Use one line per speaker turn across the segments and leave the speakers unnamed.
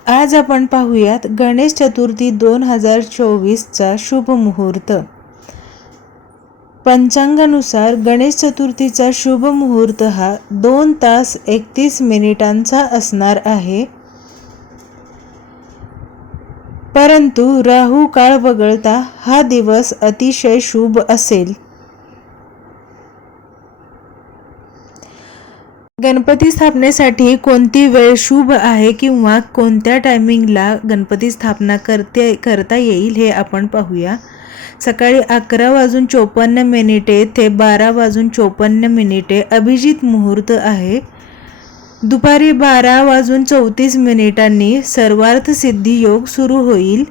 आज आपण पाहूयात गणेश चतुर्थी दोन हजार चोवीसचा शुभ मुहूर्त. पंचांगानुसार गणेश चतुर्थीचा शुभ मुहूर्त हा दोन तास एकतीस मिनिटांचा असणार आहे. परंतु राहू काळ वगळता हा दिवस अतिशय शुभ असेल. गणपती स्थापनेसाठी कोणती वेळ शुभ आहे किंवा कोणत्या टायमिंगला गणपती स्थापना करते करता येईल हे आपण पाहूया. सकाळी अकरा वाजून चोपन्न मिनिटे ते बारा वाजून चोपन्न मिनिटे अभिजित मुहूर्त आहे. दुपारी बारा वाजून चौतीस मिनिटांनी सर्वार्थ सिद्धी योग सुरू होईल.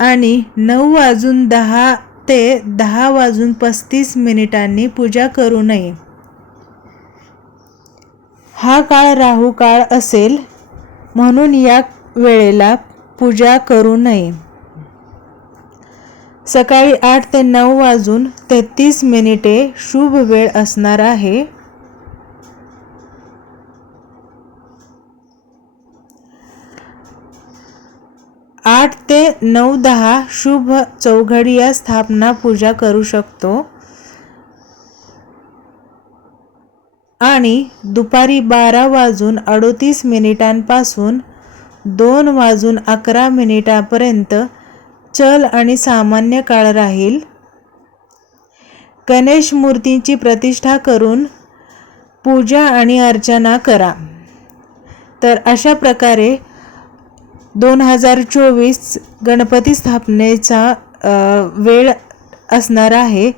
आणि नऊ वाजून दहा ते दहा वाजून पस्तीस मिनिटांनी पूजा करू नये. हा काळ राहू काळ असेल म्हणून या वेळेला पूजा करू नये. सकाळी आठ ते नऊ वाजून तेहतीस मिनिटे शुभ वेळ असणार आहे. आठ ते नऊ दहा शुभ चौघडी या स्थापना पूजा करू शकतो. आणि दुपारी बारा वाजून अडोतीस मिनिटांपासून दोन वाजून अकरा मिनिटापर्यंत चल आणि सामान्य काळ राहील. गणेश मूर्तींची प्रतिष्ठा करून पूजा आणि अर्चना करा. तर अशा प्रकारे दोन हजार चोवीस गणपती स्थापनेचा वेळ असणार आहे.